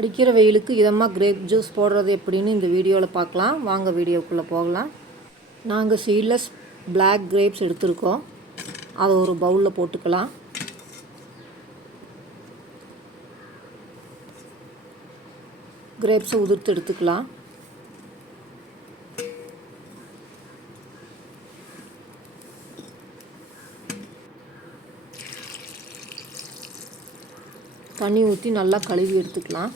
அடிக்கிற வெயிலுக்கு இதமாக கிரேப் ஜூஸ் போடுறது எப்படின்னு இந்த வீடியோவில் பார்க்கலாம். வாங்க வீடியோக்குள்ளே போகலாம். நாங்கள் சீட்லெஸ் பிளாக் கிரேப்ஸ் எடுத்திருக்கோம். அதை ஒரு பவுலில் போட்டுக்கலாம். கிரேப்ஸை உதிர்த்து எடுத்துக்கலாம். தண்ணி ஊற்றி நல்லா கழுவி எடுத்துக்கலாம்.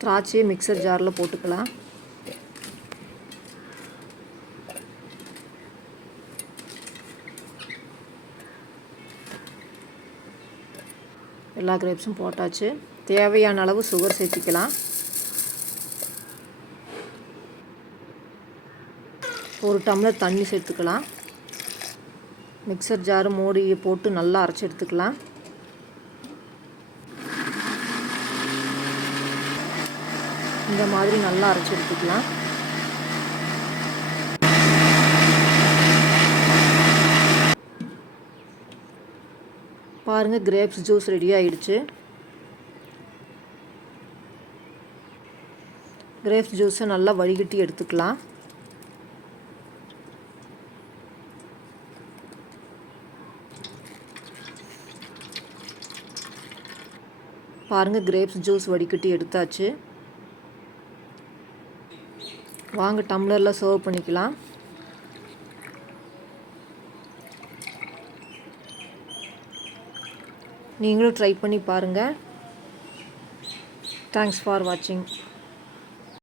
திராட்சையை மிக்சர் ஜாரில் போட்டுக்கலாம். எல்லா கிரேப்ஸும் போட்டாச்சு. தேவையான அளவு சுகர் சேர்த்திக்கலாம். ஒரு டம்ளர் தண்ணி சேர்த்துக்கலாம். மிக்சர் ஜாரு மூடியை போட்டு நல்லா அரைச்சி எடுத்துக்கலாம். இந்த மாதிரி நல்லா அரைச்சி எடுத்துக்கலாம். பாருங்கள், கிரேப்ஸ் ஜூஸ் ரெடி ஆகிடுச்சு. கிரேப்ஸ் ஜூஸை நல்லா வடிகட்டி எடுத்துக்கலாம். பாருங்கள், கிரேப்ஸ் ஜூஸ் வடிகட்டி எடுத்தாச்சு. வாங்க டம்ளரில் சர்வ் பண்ணிக்கலாம். நீங்களும் ட்ரை பண்ணி பாருங்கள். தேங்க்ஸ் ஃபார் வாட்சிங்.